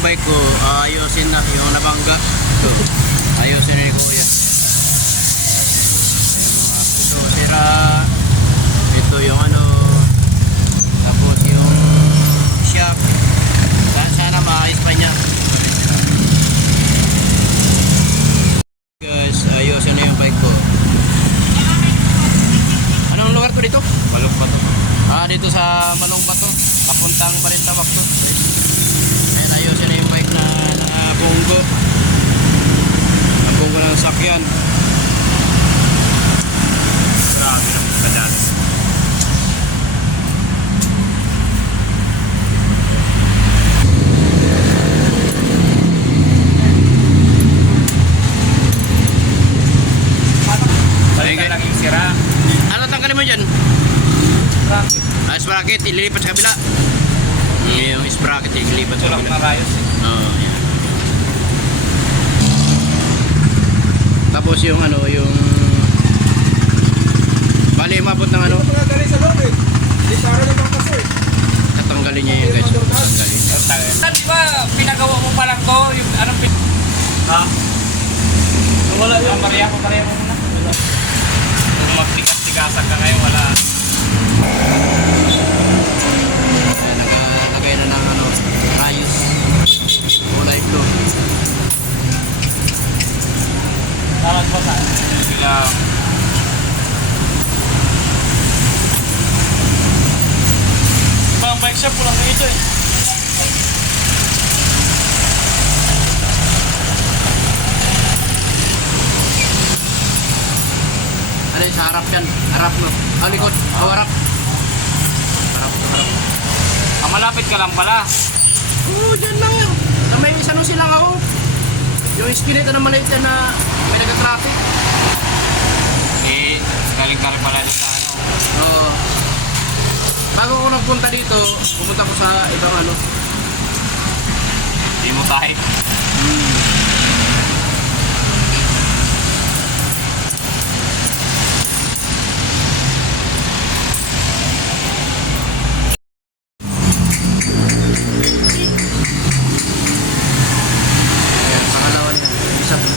yung bike ko, ayusin na yung nabangga. Ito, ayusin na ni Kuya. Ito, sira. Ito yung ano. Tapos yung shock. Sana maayos pa niya. Guys, ayusin na yung bike ko. Anong lugar to dito? Malong pa to. Dito sa Malong Bato. Papuntang Balintawak to. Ayan, ayusin na yung bike na bunggo. Ang bunggo ng sakyan. Marami na ka dyan. Balik lang yung sira. Ano tanggalin mo dyan? Sprocket, ililipat sa kabila. Yung sprocket, ililipat sa Tulak kabila. na rayos eh. Oo, yan. Tapos yung ano, yung bali umabot ng ano, tatanggalin niya yung guys. Tatanggalin niya. Di ba pinagawa mo pa lang to? Yung anong Ha? Wala yun. Pareha mo muna. Wala. Kung magtigas-tigasan ka ngayon, wala. Ayan, nagalagay na ng ano, ayos. Kulay blue. Talag ba saan? Bilang. Ibang bike shop, pulang na ito eh. Ano yun, sa harap yan? Harap mo. Likod. Harap. Harap. Malapit ka lang pala. Oo, dyan lang yun. Na may isa nung silang ako. Yung skillet na maliit yan na may nag-traffic. Eh, galing ka rin pala dito sa ano. Oo. Bago ko nagpunta dito, pumunta ko sa ibang ano. Hindi mo tayo. Ayan, pangalawa niya. Isa po.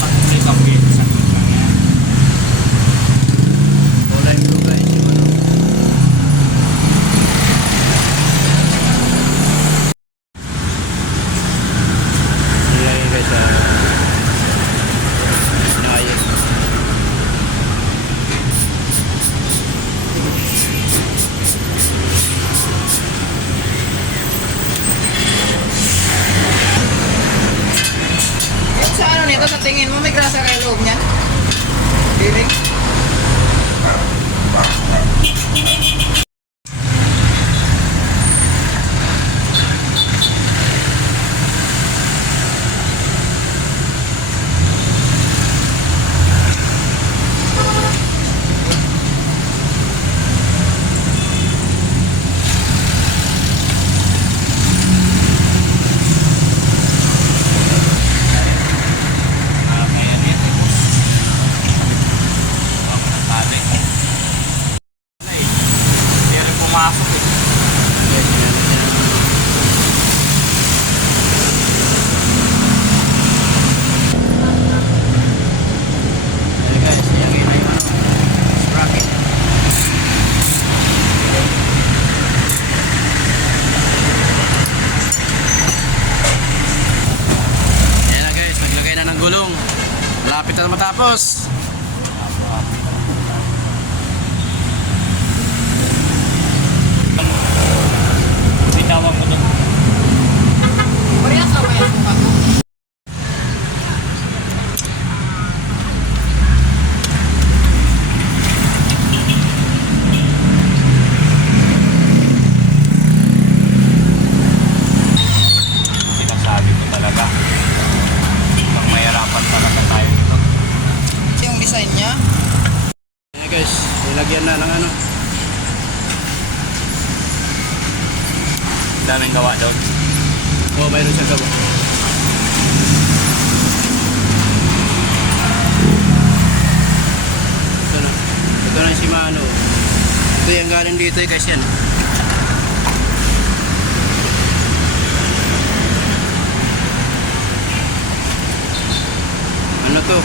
Pag-play ka pwede sa lang yan. Kulay blue guys. Yung ano. Ayan guys. Inayos. Sa ano nito, sa tingin mo, may grasa kaya loob niyan? Feeling? Kaya yan. Ako ng talik. Ay, hindi rin pumasok eh. Yes, yan. Ayan guys, yung ina yung ano, sprocket. Ayan na guys, maglagay na ng gulong. Malapit na matapos. Tinawag mo doon. Parehas na kaya mo ako. Sinasabi ko talaga. Pag mayarapan talaga tayo dito. Yung design niya. Ayan guys, nilagyan na ng ano. Daming gawa doon. Oo, mayroon siyang gawa. Ito na. Ito na yung Shimano. Ito Ito yung galing dito guys yan. Ano to?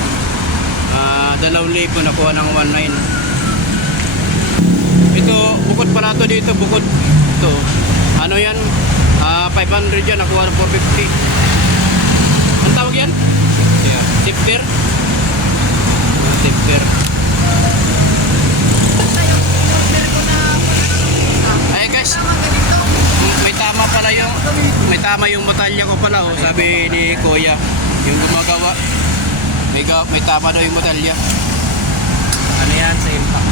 2,000 nakuha ng 1,900. Ito, bukod pala to dito, bukod to. Ano yan? 500 yan, nakuha ng 450. Ang tawag yan? Tipper? Tipper. Ay guys, may tama yung batalya ko pala, oh, sabi ni Kuya, yung gumagawa. May tama daw yung batalya. Ano yan sa impact?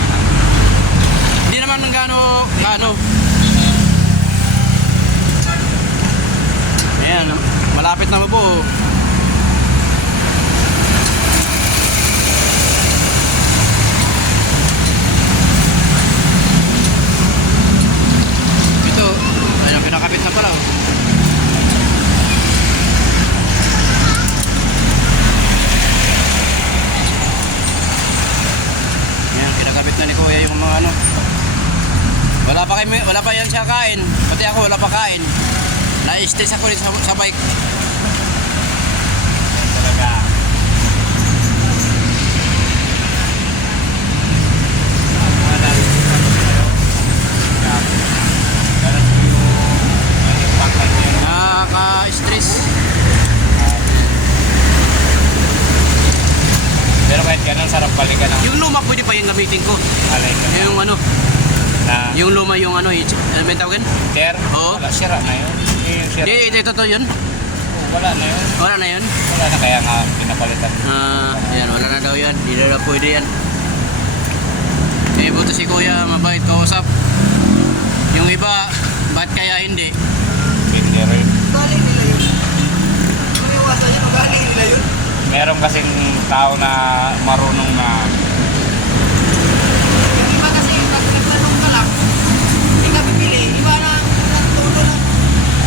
Hindi naman ng gaano. Ayan, malapit na mabuo. Ito, ayun, pinakapit na pala. Oh. Ayan, kinakabit na ni Kuya yung mga ano. Wala pa yan siya kain. Pati ako wala pa kain. Na-stress ako rin sa bike. Talaga. Nakaka-stress. Pero kahit ganun, sarap balikan ng Yung luma pwede pa yung gamitin ko. alay ka Yung ano, na yung luma yung ano, ano ba tawagin? care. Oo. Wala, sira na yun. Yung sira. Hindi, ito yun. Wala na yun. Wala na yun. Wala na, kaya nga pinapalitan. Ayan, wala na daw yan. Hindi na daw pwede yan. Eh, buto si Kuya, mabait kausap. Yung iba, ba't kaya hindi? Hindi rin. Galing nila yun. Kung iwasan yun, galing nila yun. Meron kasing tao na marunong na Yung iba kasi, pag nagtanong ka lang, hindi ka bibili, iba na tulo na.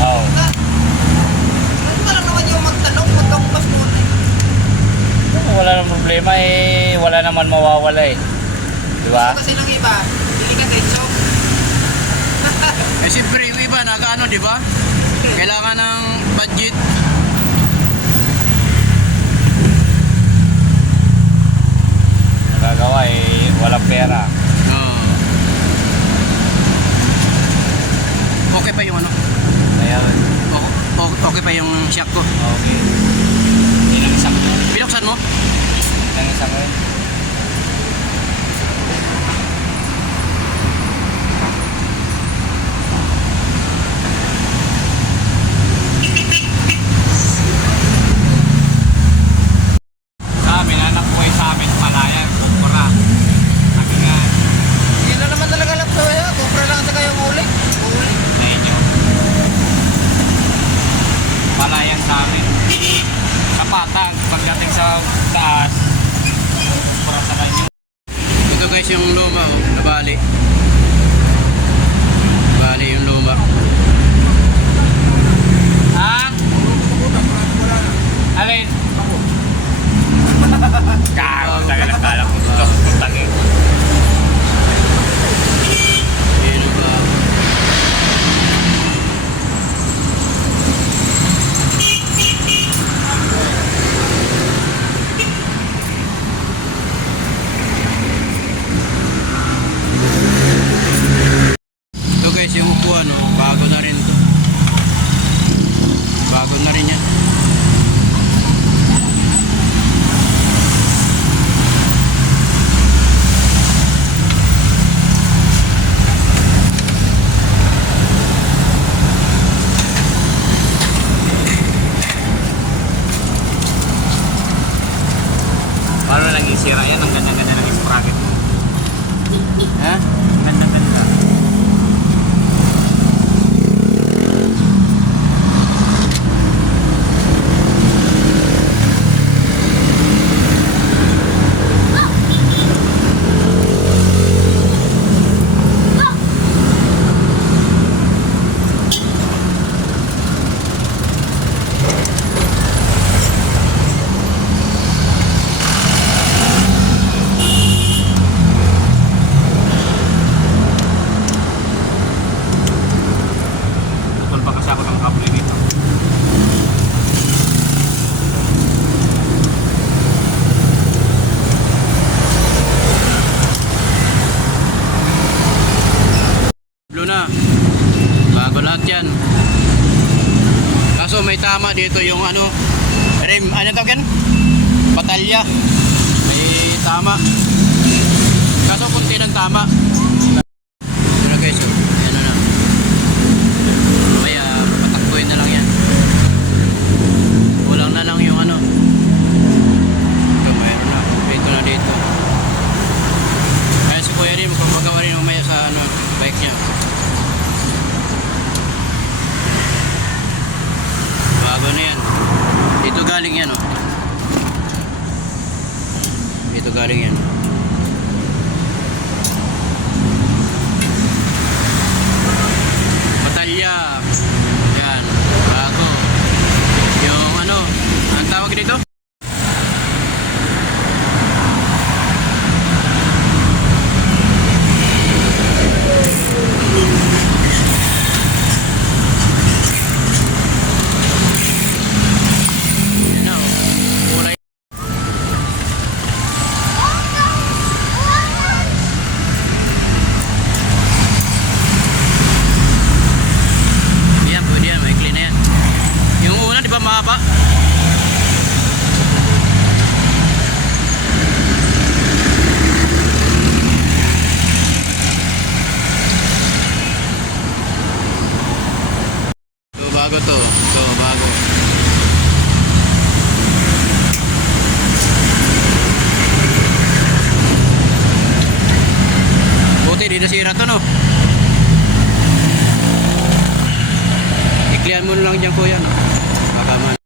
oh, Ano ka lang naman yung magtanong, magkakupas mo na eh. wala nang problema eh, wala naman mawawala eh. Di ba? Kasi ng iba, bili ka tenso. Eh, siyempre yung iba, nakaano, di ba? Kailangan ng budget. Nagagawa eh, walang pera. Oo. Okay pa yung ano? Kaya, Okay pa yung shock ko. okay. Ilang isang yun? Binuksan mo? Ilang isang yun? Sa amin, anak ko ay sa amin, palayan, kumpura. Sabi nga, Hindi na naman talaga alam sa kaya, kupra lang sa kayo uli. Uli. sa inyo. Palayan sa amin. Sa patag, pagdating sa taas, kumpura sa kanyo. Ito guys yung luma, oh, nabali. Nabali yung luma. Ha? Alin? Gago, tagal ang kala ko. Gusto ko puntang eh. Ayan ang ba. Ito guys yung upuan, oh, bago na rin to. Bago na rin yan. Paano naging sira yan? Ang ganda-ganda ng sprocket mo. Ha? Ganda-ganda. yan. Kaso may tama dito yung ano, rim, ano tawag yan? Batalya. May tama. Kaso kunti ng tama. Ito na guys, ayan na. Kaya patakbuhin na lang yan. Kulang na lang yung ano. Ito mayroon na. Dito na dito. Kaya si Kuya rin magpapagawa rin mamaya sa ano, bike niya. Bago na yan. Dito galing yan oh. Dito galing yan. Batalya. Yan. Bago. Yung ano, ang tawag dito? Yan oh. Kulay. Yan, pwede yan. Maikli na yan. Yung una, di ba mahaba? Ito bago to. Ito bago. Buti, di nasira to no? Iklian mo na lang dyan kuya no? Baka man.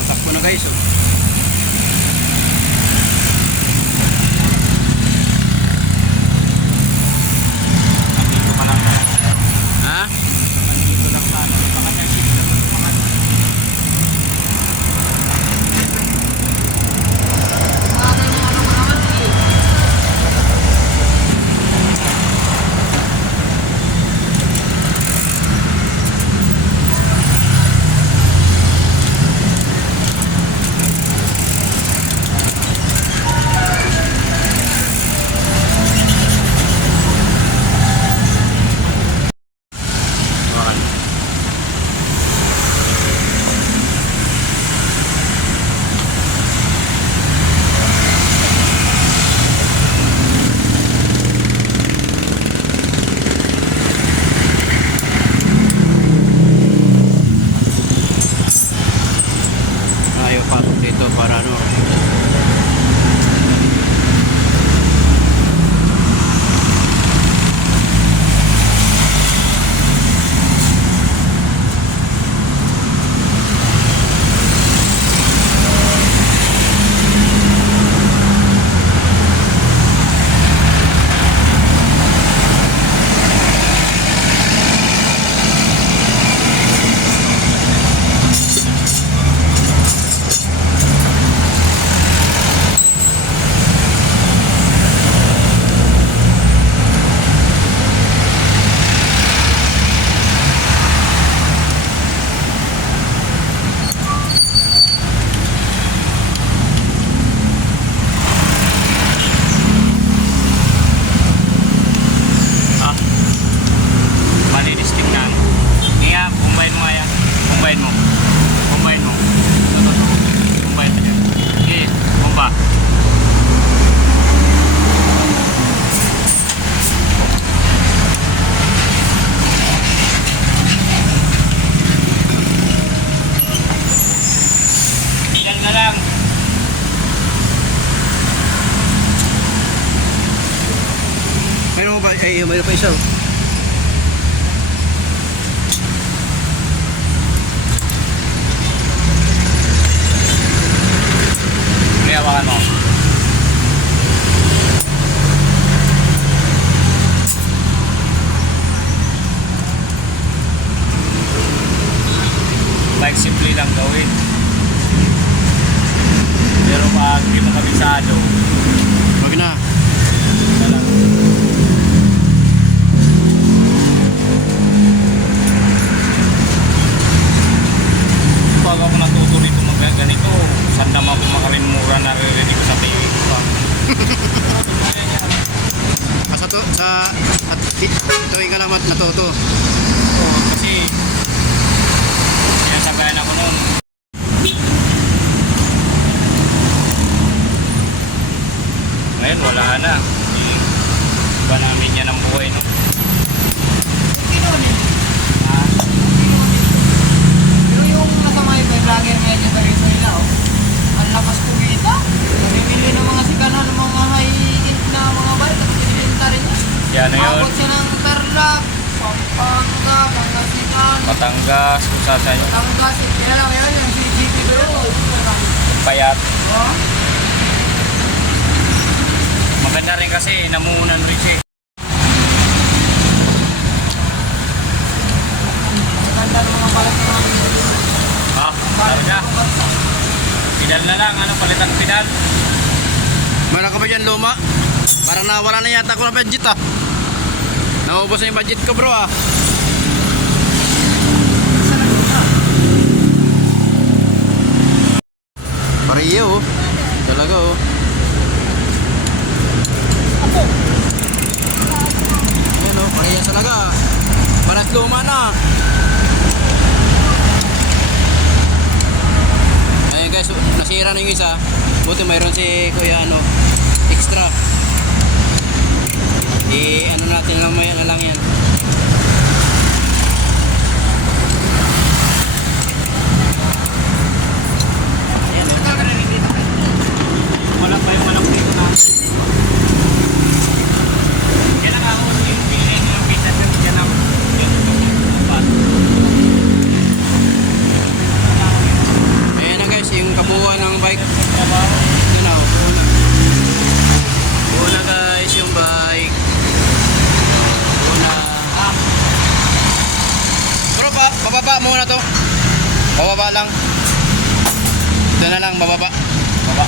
Matakbo na guys oh. Dito pa lang na. Ha? Dito lang na. Baka nag-shift na mga Ayaw pasok dito para ano. malinis tingnan. Kaya, combine mo nga yan. Combine mo. Combine mo. Combine mo yan. Okay, bomba. Ilan na lang. Mayroon pa, mayroon pa isa oh. Kaya hawakan mo. Bike simple lang gawin. Pero pag hindi mo kabisado, Wag na. isa lang. Pag ako natuto nito ganito, saan naman ako makaming mura na re-ready ko sa TV ko pa. Sa tuwing ka naman natuto. Oo, kasi sinasabayan ako noon. Ngayon wala na. Iba namin yan ang buhay, no? Kinunin. Ah, Pero yung nasa may vlogger medyo sa rito nila, oh. Ang lakas kumita. Namimili ng mga sikanan ng mga high-end na mga bike. Tapos binibenta rin niya. yan na yun. Abot siya ng Tarlac, Pampanga, Pangasinan, Batangas, kung saan yun. Batangas. Kaya lang yun, yung CGP ko yun. Payat. Oh. Maganda rin kasi namuunan rin siya. Ganda ng mga balat na Talaga. Pidal na lang. Ano palitan pidal? Mana ka ba dyan luma? Parang nawala na yata ko ng budget ah. Naubos na yung budget ko bro ah. Pariyo oh. Talaga oh. Ayan oh, parehas talaga. Balat luma na. Ayan guys, nasira na yung isa. Buti mayroon si Kuya ano, extra. Ano natin lang may na lang yan. Ayan oh. Wala pa yung walang dito na. Kailan ako yung pili ng pizza dito dyan ako. Ayan na guys, yung kabuuan ng bike. Yan o, buo na. Buo na guys yung bike. Buo na. Bro, bababa muna to. Bababa lang. Ito na lang, bababa. Baba.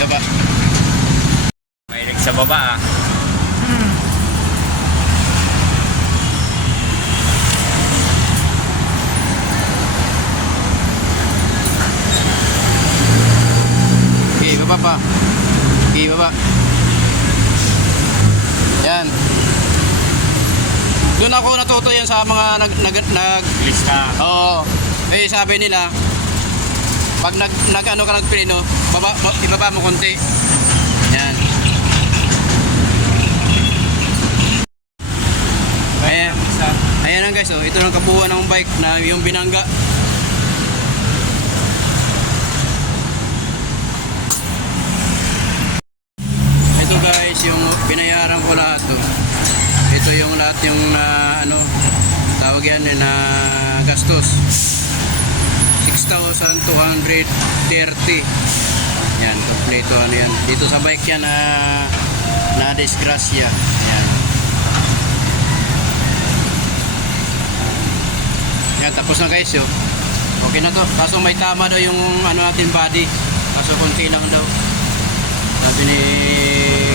Baba. Mahilig sa baba ah. Okay, baba pa. Okay, baba. Yan. Doon ako natuto yan sa mga nag Lista. Oo. Eh sabi nila pag ano ka nagpilino, ibaba mo konti. Yan. Ayan. Ayan lang guys, oh. Ito ang kabuuan ng bike na yung binangga. Ito guys, yung binayaran ko lahat to. Ito yung lahat yung ano tawag yan na gastos. 6,230. Yan, kompleto ano yan. Dito sa bike yan na disgrasya. Yan. Yan, tapos na guys yo. Okay na to. Kaso may tama daw yung ano natin body. Kaso konti lang daw. Sabi ni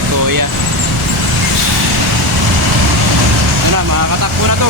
Kuya. Ano na, makakatakbo na to.